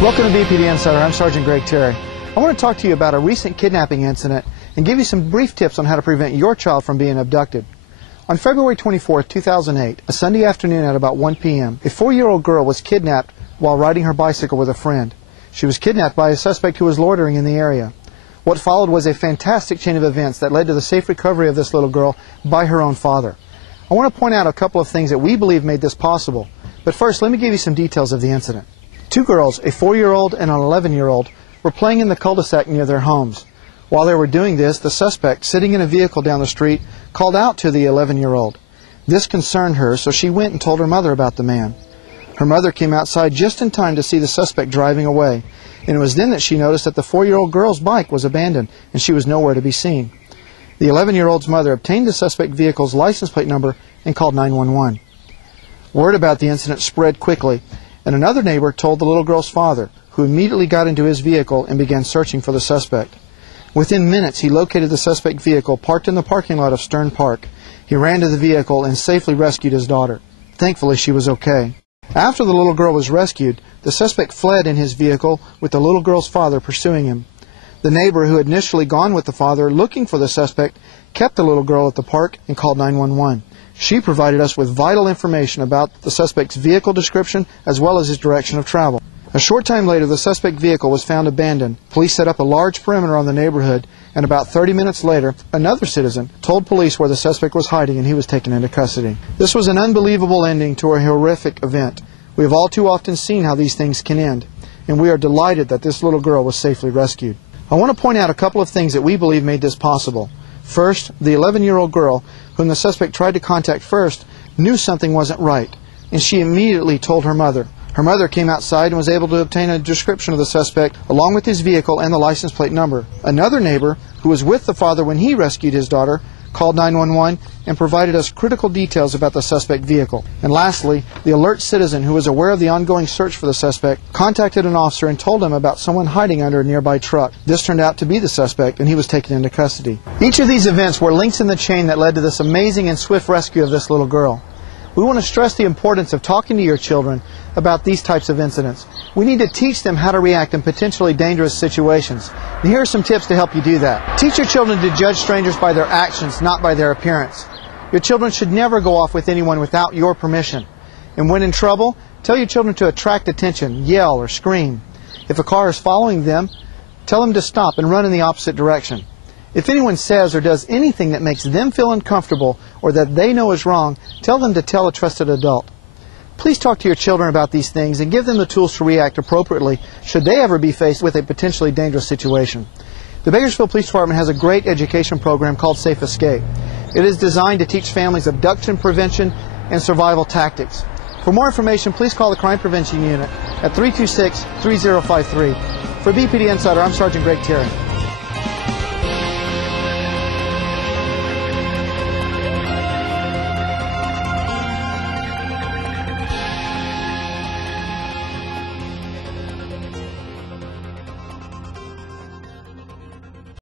Welcome to BPD Insider. I'm Sergeant Greg Terry. I want to talk to you about a recent kidnapping incident and give you some brief tips on how to prevent your child from being abducted. On February 24, 2008, a Sunday afternoon at about 1 p.m., a 4-year-old girl was kidnapped while riding her bicycle with a friend. She was kidnapped by a suspect who was loitering in the area. What followed was a fantastic chain of events that led to the safe recovery of this little girl by her own father. I want to point out a couple of things that we believe made this possible. But first, let me give you some details of the incident. Two girls, a 4-year-old and an 11-year-old, were playing in the cul-de-sac near their homes. While they were doing this, the suspect, sitting in a vehicle down the street, called out to the 11-year-old. This concerned her, so she went and told her mother about the man. Her mother came outside just in time to see the suspect driving away, and it was then that she noticed that the 4-year-old girl's bike was abandoned, and she was nowhere to be seen. The 11-year-old's mother obtained the suspect vehicle's license plate number and called 911. Word about the incident spread quickly, and another neighbor told the little girl's father, who immediately got into his vehicle and began searching for the suspect. Within minutes, he located the suspect vehicle parked in the parking lot of Stern Park. He ran to the vehicle and safely rescued his daughter. Thankfully, she was okay. After the little girl was rescued, the suspect fled in his vehicle with the little girl's father pursuing him. The neighbor, who had initially gone with the father looking for the suspect, kept the little girl at the park and called 911. She provided us with vital information about the suspect's vehicle description as well as his direction of travel. A short time later, the suspect vehicle was found abandoned. Police set up a large perimeter on the neighborhood, and about 30 minutes later, another citizen told police where the suspect was hiding and he was taken into custody. This was an unbelievable ending to a horrific event. We have all too often seen how these things can end, and we are delighted that this little girl was safely rescued. I want to point out a couple of things that we believe made this possible. First, the 11-year-old girl, whom the suspect tried to contact first, knew something wasn't right, and she immediately told her mother. Her mother came outside and was able to obtain a description of the suspect along with his vehicle and the license plate number. Another neighbor, who was with the father when he rescued his daughter, called 911 and provided us critical details about the suspect vehicle. And lastly, the alert citizen, who was aware of the ongoing search for the suspect, contacted an officer and told him about someone hiding under a nearby truck. This turned out to be the suspect, and he was taken into custody. Each of these events were links in the chain that led to this amazing and swift rescue of this little girl. We want to stress the importance of talking to your children about these types of incidents. We need to teach them how to react in potentially dangerous situations. And here are some tips to help you do that. Teach your children to judge strangers by their actions, not by their appearance. Your children should never go off with anyone without your permission. And when in trouble, tell your children to attract attention, yell or scream. If a car is following them, tell them to stop and run in the opposite direction. If anyone says or does anything that makes them feel uncomfortable or that they know is wrong, tell them to tell a trusted adult. Please talk to your children about these things and give them the tools to react appropriately should they ever be faced with a potentially dangerous situation. The Bakersfield Police Department has a great education program called Safe Escape. It is designed to teach families abduction prevention and survival tactics. For more information, please call the Crime Prevention Unit at 326-3053. For BPD Insider, I'm Sergeant Greg Terry.